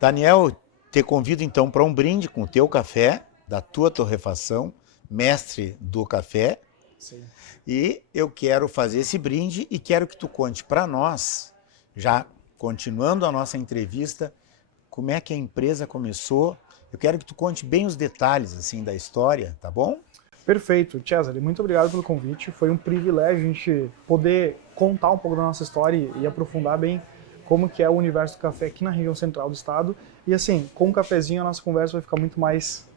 Daniel, te convido então para um brinde com o teu café, da tua torrefação, mestre do café. Sim. E eu quero fazer esse brinde e quero que tu conte para nós, já continuando a nossa entrevista, como é que a empresa começou. Eu quero que tu conte bem os detalhes assim da história, tá bom? Perfeito, Cesare, muito obrigado pelo convite. Foi um privilégio a gente poder contar um pouco da nossa história e aprofundar bem como que é o universo do café aqui na região central do estado. E assim, com um cafezinho a nossa conversa vai ficar muito mais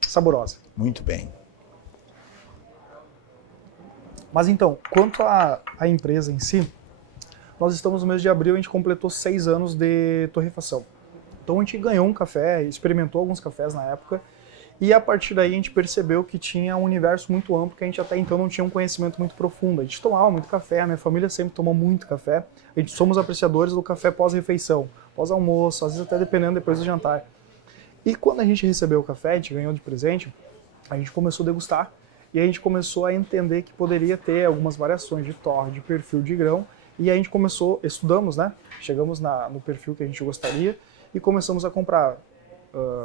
saborosa. Muito bem. Mas então, quanto à empresa em si, nós estamos no mês de abril, a gente completou 6 anos de torrefação. Então a gente ganhou um café, experimentou alguns cafés na época, e a partir daí a gente percebeu que tinha um universo muito amplo que a gente até então não tinha um conhecimento muito profundo. A gente tomava muito café, a minha família sempre tomou muito café. A gente somos apreciadores do café pós-refeição, pós-almoço, às vezes até dependendo depois do jantar. E quando a gente recebeu o café, a gente ganhou de presente, a gente começou a degustar e a gente começou a entender que poderia ter algumas variações de torre, de perfil de grão, e a gente começou, estudamos, né? Chegamos no perfil que a gente gostaria e começamos a comprar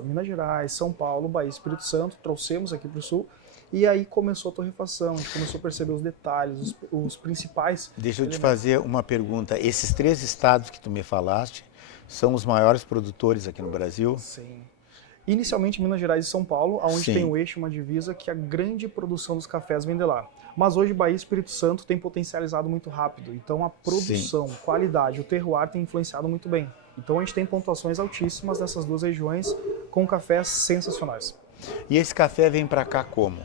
Minas Gerais, São Paulo, Bahia, Espírito Santo, trouxemos aqui para o sul, e aí começou a torrefação, a gente começou a perceber os detalhes, os principais. Deixa eu te fazer uma pergunta. Esses 3 estados que tu me falaste são os maiores produtores aqui no Brasil? Sim. Inicialmente Minas Gerais e São Paulo, onde Sim. tem o eixo, uma divisa, que a grande produção dos cafés vem de lá. Mas hoje Bahia e Espírito Santo tem potencializado muito rápido, então a produção, Sim. qualidade, o terroir tem influenciado muito bem. Então a gente tem pontuações altíssimas nessas 2 regiões com cafés sensacionais. E esse café vem para cá como?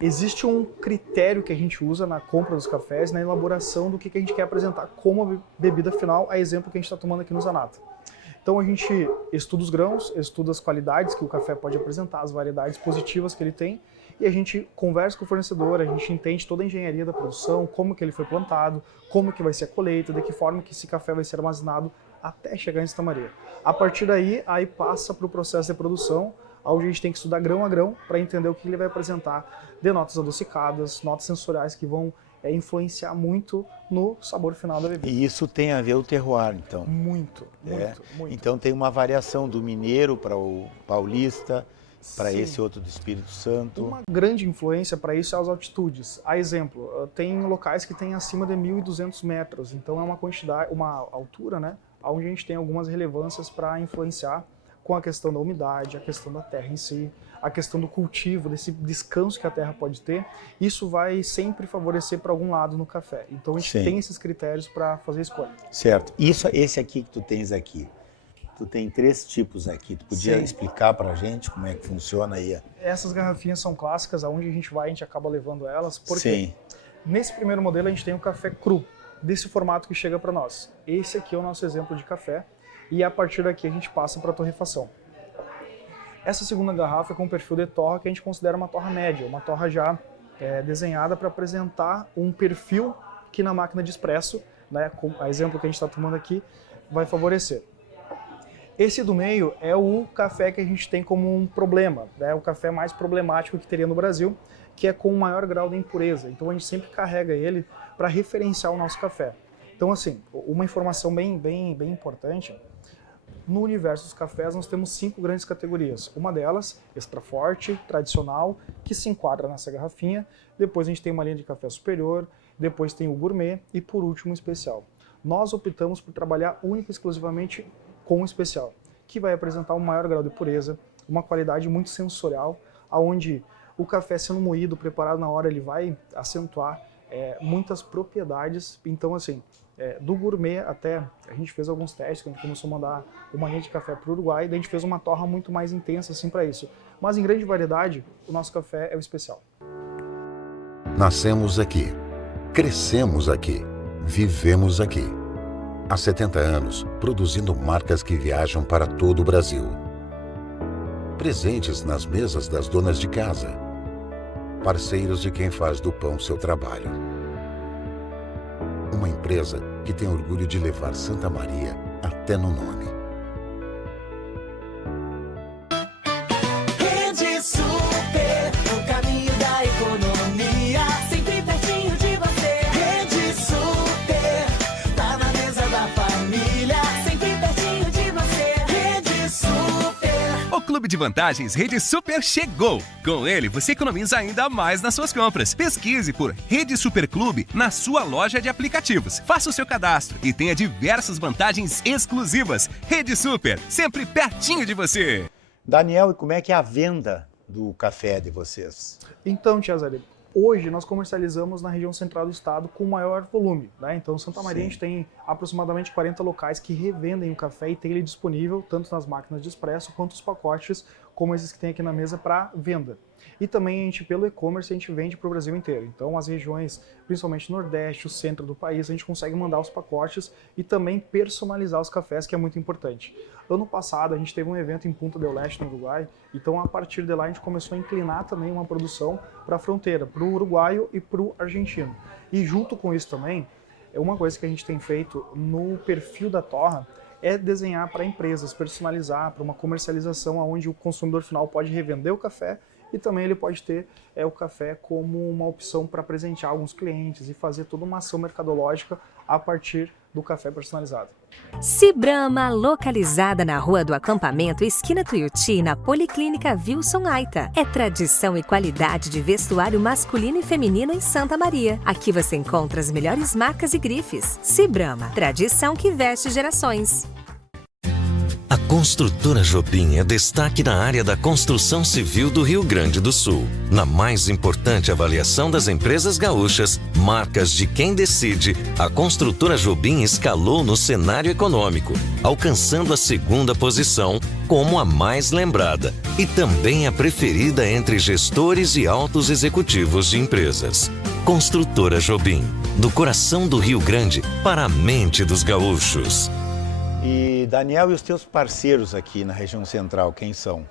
Existe um critério que a gente usa na compra dos cafés, na elaboração do que a gente quer apresentar como bebida final, a exemplo que a gente está tomando aqui no Zanata. Então a gente estuda os grãos, estuda as qualidades que o café pode apresentar, as variedades positivas que ele tem, e a gente conversa com o fornecedor, a gente entende toda a engenharia da produção, como que ele foi plantado, como que vai ser a colheita, de que forma que esse café vai ser armazenado até chegar em Santa Maria. A partir daí, aí passa para o processo de produção, onde a gente tem que estudar grão a grão para entender o que ele vai apresentar de notas adocicadas, notas sensoriais que vão influenciar muito no sabor final da bebida. E isso tem a ver o terroir, então? Muito. Então tem uma variação do mineiro para o paulista, para esse outro do Espírito Santo. Uma grande influência para isso é as altitudes. A exemplo, tem locais que têm acima de 1.200 metros, então é uma quantidade, uma altura, né, onde a gente tem algumas relevâncias para influenciar com a questão da umidade, a questão da terra em si, a questão do cultivo, desse descanso que a terra pode ter. Isso vai sempre favorecer para algum lado no café. Então a gente Sim. tem esses critérios para fazer a escolha. Certo. Esse aqui que tu tens aqui, tu tem 3 tipos aqui. Tu podia Sim. explicar para a gente como é que funciona aí? Essas garrafinhas são clássicas, aonde a gente vai, a gente acaba levando elas, porque Sim. nesse primeiro modelo a gente tem o café cru, desse formato que chega para nós. Esse aqui é o nosso exemplo de café, e a partir daqui a gente passa para a torrefação. Essa segunda garrafa é com perfil de torra, que a gente considera uma torra média, uma torra já desenhada para apresentar um perfil que na máquina de expresso, né, com a exemplo que a gente está tomando aqui, vai favorecer. Esse do meio é o café que a gente tem como um problema, né, o café mais problemático que teria no Brasil, que é com um maior grau de impureza. Então a gente sempre carrega ele para referenciar o nosso café. Então assim, uma informação bem importante. No universo dos cafés, nós temos 5 grandes categorias. Uma delas, extra forte, tradicional, que se enquadra nessa garrafinha. Depois a gente tem uma linha de café superior, depois tem o gourmet e, por último, o especial. Nós optamos por trabalhar única e exclusivamente com o especial, que vai apresentar um maior grau de pureza, uma qualidade muito sensorial, onde o café sendo moído, preparado na hora, ele vai acentuar muitas propriedades. Então, assim, do gourmet até, a gente fez alguns testes, que a gente começou a mandar uma linha de café para o Uruguai, daí a gente fez uma torra muito mais intensa assim para isso. Mas em grande variedade, o nosso café é o especial. Nascemos aqui, crescemos aqui, vivemos aqui. Há 70 anos, produzindo marcas que viajam para todo o Brasil. Presentes nas mesas das donas de casa. Parceiros de quem faz do pão seu trabalho. Uma empresa que tem orgulho de levar Santa Maria até no nome. Rede Super, o caminho da economia, sempre pertinho de você. Rede Super, tá na mesa da família, sempre pertinho de você. Rede Clube de Vantagens Rede Super chegou! Com ele, você economiza ainda mais nas suas compras. Pesquise por Rede Super Clube na sua loja de aplicativos. Faça o seu cadastro e tenha diversas vantagens exclusivas. Rede Super, sempre pertinho de você. Daniel, e como é que é a venda do café de vocês? Então, Tia Zé, hoje nós comercializamos na região central do estado com maior volume, né? Então, Santa Maria, Sim. a gente tem aproximadamente 40 locais que revendem o café e tem ele disponível tanto nas máquinas de expresso quanto os pacotes, como esses que tem aqui na mesa para venda. E também a gente, pelo e-commerce, a gente vende para o Brasil inteiro. Então, as regiões, principalmente o Nordeste, o centro do país, a gente consegue mandar os pacotes e também personalizar os cafés, que é muito importante. Ano passado, a gente teve um evento em Punta del Este, no Uruguai, então a partir de lá a gente começou a inclinar também uma produção para a fronteira, para o uruguaio e para o argentino. E junto com isso também, uma coisa que a gente tem feito no perfil da torra é desenhar para empresas, personalizar para uma comercialização onde o consumidor final pode revender o café e também ele pode ter o café como uma opção para presentear alguns clientes e fazer toda uma ação mercadológica a partir do café personalizado. Cibrama, localizada na Rua do Acampamento, esquina Tuiuti, na Policlínica Wilson Aita. É tradição e qualidade de vestuário masculino e feminino em Santa Maria. Aqui você encontra as melhores marcas e grifes. Cibrama, tradição que veste gerações. A Construtora Jobim é destaque na área da construção civil do Rio Grande do Sul. Na mais importante avaliação das empresas gaúchas, marcas de quem decide, a Construtora Jobim escalou no cenário econômico, alcançando a segunda posição como a mais lembrada e também a preferida entre gestores e altos executivos de empresas. Construtora Jobim, do coração do Rio Grande para a mente dos gaúchos. E Daniel, e os teus parceiros aqui na região central, quem são?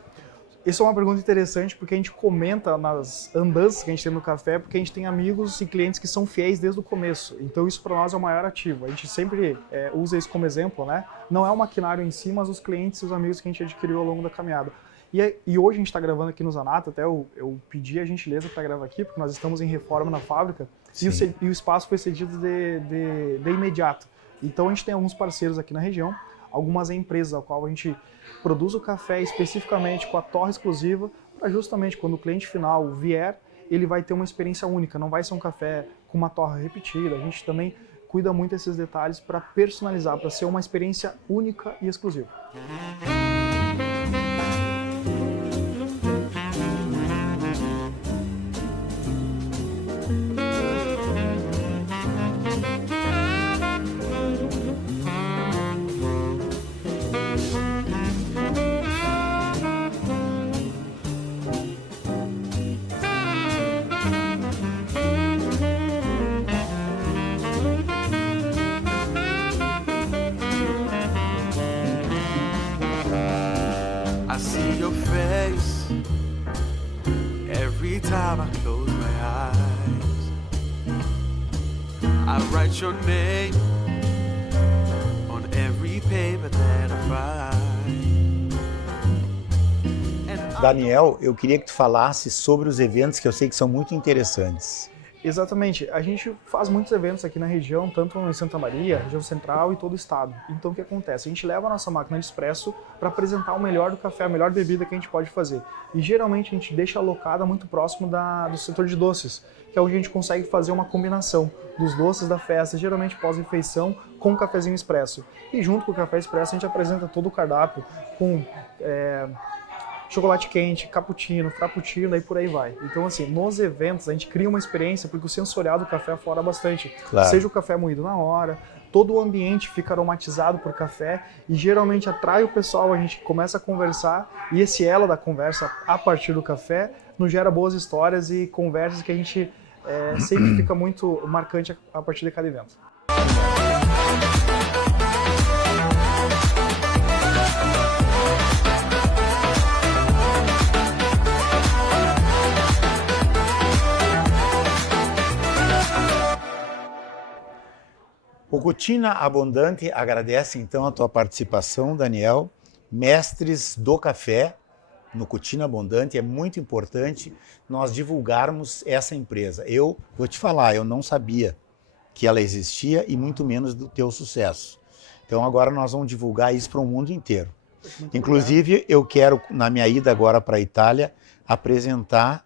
Isso é uma pergunta interessante porque a gente comenta nas andanças que a gente tem no café, porque a gente tem amigos e clientes que são fiéis desde o começo. Então isso para nós é o maior ativo. A gente sempre usa isso como exemplo, né? Não é o maquinário em si, mas os clientes e os amigos que a gente adquiriu ao longo da caminhada. E hoje a gente está gravando aqui no Zanata, até eu pedi a gentileza para gravar aqui, porque nós estamos em reforma na fábrica e o espaço foi cedido de imediato. Então a gente tem alguns parceiros aqui na região, algumas empresas a qual a gente produz o café especificamente com a torra exclusiva, para justamente quando o cliente final vier, ele vai ter uma experiência única, não vai ser um café com uma torra repetida. A gente também cuida muito desses detalhes para personalizar, para ser uma experiência única e exclusiva. I see your face every time I close my eyes. I write your name on every paper that I find. Daniel, eu queria que tu falasse sobre os eventos que eu sei que são muito interessantes. Exatamente. A gente faz muitos eventos aqui na região, tanto em Santa Maria, região central e todo o estado. Então o que acontece? A gente leva a nossa máquina de expresso para apresentar o melhor do café, a melhor bebida que a gente pode fazer. E geralmente a gente deixa alocada muito próximo do setor de doces, que é onde a gente consegue fazer uma combinação dos doces da festa, geralmente pós-refeição, com o cafezinho expresso. E junto com o café expresso a gente apresenta todo o cardápio com chocolate quente, cappuccino, frappuccino e por aí vai. Então, assim, nos eventos a gente cria uma experiência porque o sensorial do café aflora bastante. Claro. Seja o café moído na hora, todo o ambiente fica aromatizado por café e geralmente atrai o pessoal, a gente começa a conversar e esse elo da conversa a partir do café nos gera boas histórias e conversas que a gente sempre fica muito marcante a partir de cada evento. O Cutina Abondante agradece então a tua participação, Daniel. Mestres do café no Cutina Abondante, é muito importante nós divulgarmos essa empresa. Eu vou te falar, eu não sabia que ela existia e muito menos do teu sucesso. Então agora nós vamos divulgar isso para o mundo inteiro. Inclusive, eu quero, na minha ida agora para a Itália, apresentar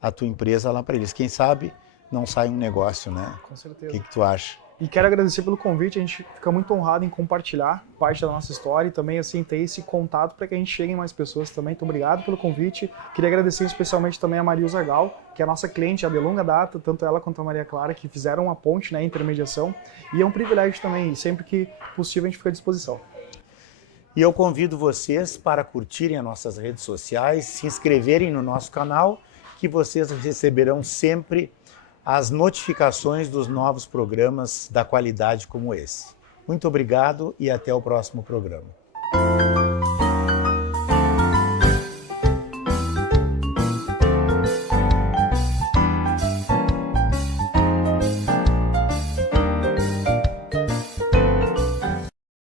a tua empresa lá para eles. Quem sabe não sai um negócio, né? Com O certeza. que tu acha? E quero agradecer pelo convite, a gente fica muito honrado em compartilhar parte da nossa história e também assim ter esse contato para que a gente chegue em mais pessoas também. Então, obrigado pelo convite. Queria agradecer especialmente também a Maria Zagal, que é a nossa cliente já de longa data, tanto ela quanto a Maria Clara, que fizeram uma ponte, né, intermediação. E é um privilégio também, e sempre que possível a gente fica à disposição. E eu convido vocês para curtirem as nossas redes sociais, se inscreverem no nosso canal, que vocês receberão sempre as notificações dos novos programas da qualidade como esse. Muito obrigado e até o próximo programa.